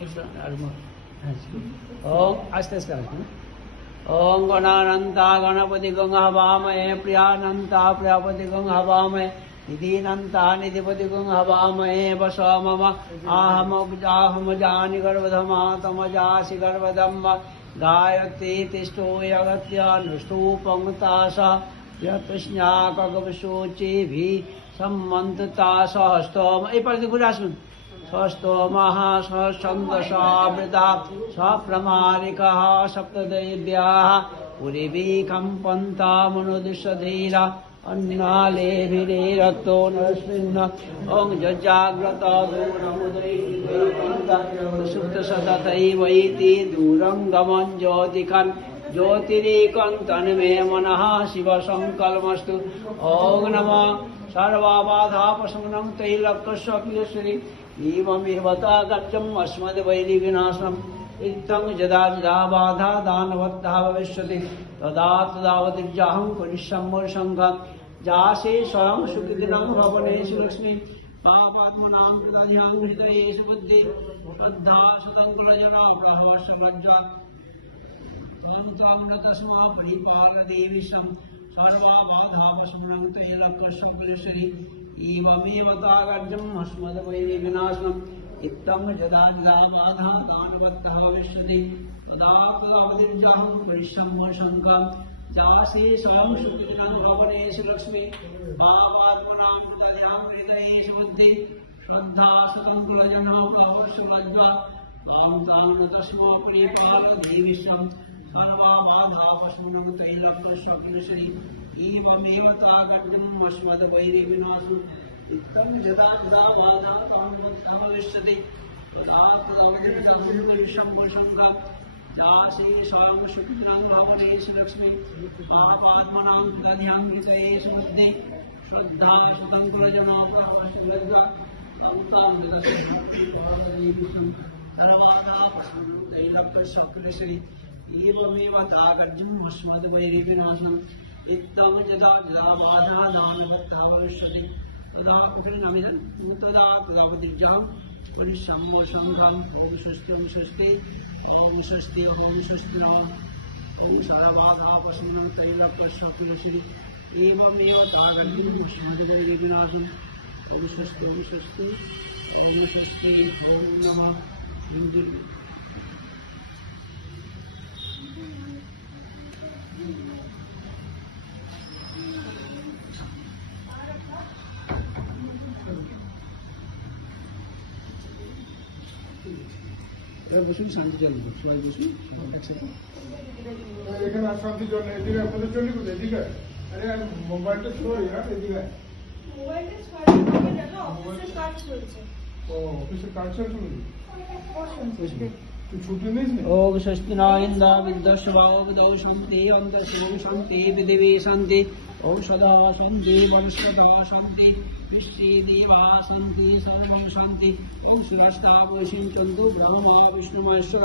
ओम आस्ते आस्ते ओम गणानंता गणपति गंग हवामहे प्रियानंता प्रियापति गंग हवामहे निधिनंता निधिपति गंग हवामहे वसो मम आहम जानि गर्भधमा तमजासि गर्भधम गायत्री तिष्ठो यगत्यानुष्टुपंक्तासा यतस्याकगवशोचेभि सम्मन्तता सहस्तोम এই পাশে ঘুরে আসুন षष्टोमः छन्दसावृता सप्रमारिकः सप्तदैव्याः पुरिभिकम्पन्तामनुदिशधीरा अन्नालेभिरेरक्तो नरस्मिन् ॐ जजाग्रत दूरमुदयितसुप्तसततैवैति दूरं गमन् ज्योतिखन् ज्योतिरेकं तन्मे मनः शिवसङ्कल्पमस्तु ॐ नमः सर्वबाधापशमनं तैलक्ष्यश्री एवमेवतागत्यम् अस्मद्वैरिविनाशनम् इत्थं यदा यदा बाधा दानवत्तः भविष्यति तदा तदावतिर्जाहं करिष्याम्यर्शङ्खं जासे स्वयं सुखदिनं भवनेषु लक्ष्मी पापात्मनां प्रदध्यां हृदयेषु बुद्धि श्रद्धा सतङ्कुलजना प्रहवशलज्जा त्वं तस्मा परिपालदेवीशं सर्वबाधापशमनं तैलक्ष्यश्री एवमेव तागर्जम् अस्मद्वैरिविनाशनम् इत्थं यदा यदा बाधा दानवत्तः भविष्यति तदा तदावतिर्जाहं करिष्याम्यर्शङ्खं जासे स्वयं सुखदिनं भवनेषु लक्ष्मी पापात्मनां प्रदध्यां हृदयेषु बुद्धि श्रद्धा सतङ्कुलजना प्रहवशलज्जा तां तस्मा परिपालदेवीशं सर्वबाधापशमनं तैलक्ष्यश्री एवमेव तागर्जम् अस्मद्वैरिविनाशनम् इत्थं यदा यदा बाधा दानवत्तः भविष्यति तदा तदावतिर्जाहं करिष्याम्यर्शङ्खं जासे स्वयं सुखदिनं भवनेषु लक्ष्मी पापात्मनां प्रदध्यां हृदयेषु बुद्धि श्रद्धा सतङ्कुलजना प्रहवशलज्जा तां तस्मा परिपालदेवीशं सर्वबाधापशमनं तैलक्ष्यश्री एवमेव तागर्जम् अस्मद्वैरिविनाशनम् इत्थं यदा यदा बाधा दानवत्तः भविष्यति तदा कुटिलनामिदं तदा तदावतिर्जाहं करिष्याम्यर्शङ्खं ॐ स्वस्ति ॐ स्वस्ति ॐ स्वस्ति ॐ स्वस्ति ॐ सर्वबाधापशमनं तैलक्ष्यश्री एवमेव तागर्जम् अस्मद्वैरिविनाशनम् ॐ स्वस्ति ॐ स्वस्ति ॐ स्वस्ति ॐ नमः বসুন শান্তি জল সবাই বসুন এখানে শান্তি জল নেই এদিকে আপনাদের চলি কোথায় এদিকে আরে মোবাইলটা ছোড় না এদিকে মোবাইলটা ছাড়া হবে না অফিসের কাজ চলছে ও অফিসের কাজ চলছে বসুন ছুটি নেই ओम स्वस्ति न इंद्रा विद्वस्वावदौ शान्ति अन्तरिक्षं शान्ति पृथिवी शान्ति ओम सदा शान्ति वनस्पतः शान्ति विश्वे देवा शान्ति सर्वं शान्ति ओम शिरस्तापसिञ्चन्तु ब्रह्मा विष्णुमहेश्वर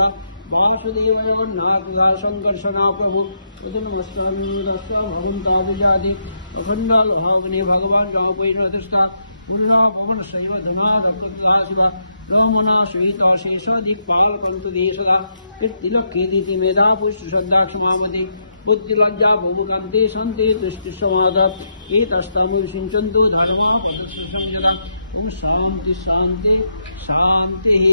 वासुदेव जगन्नाथ शङ्कर्षणा प्रभु तदनमस्तामिदस्य भगवन्तादिजाति अखण्डाल भावने भगवान् रामपैरदृष्टा पूर्णा पवन शैव धनादप्रदा शिव लोमना श्वेता शेष दीपाल कंकुदेशदा तिलकेदिति मेधा पुष्ट श्रद्धा क्षमावति बुद्धिलज्जा भूमुकान्ते सन्ते तुष्टि समादात् एतस्तमुसिञ्चन्तु धर्मा पदस्य संयदा ओम शान्ति शान्ति शान्तिः।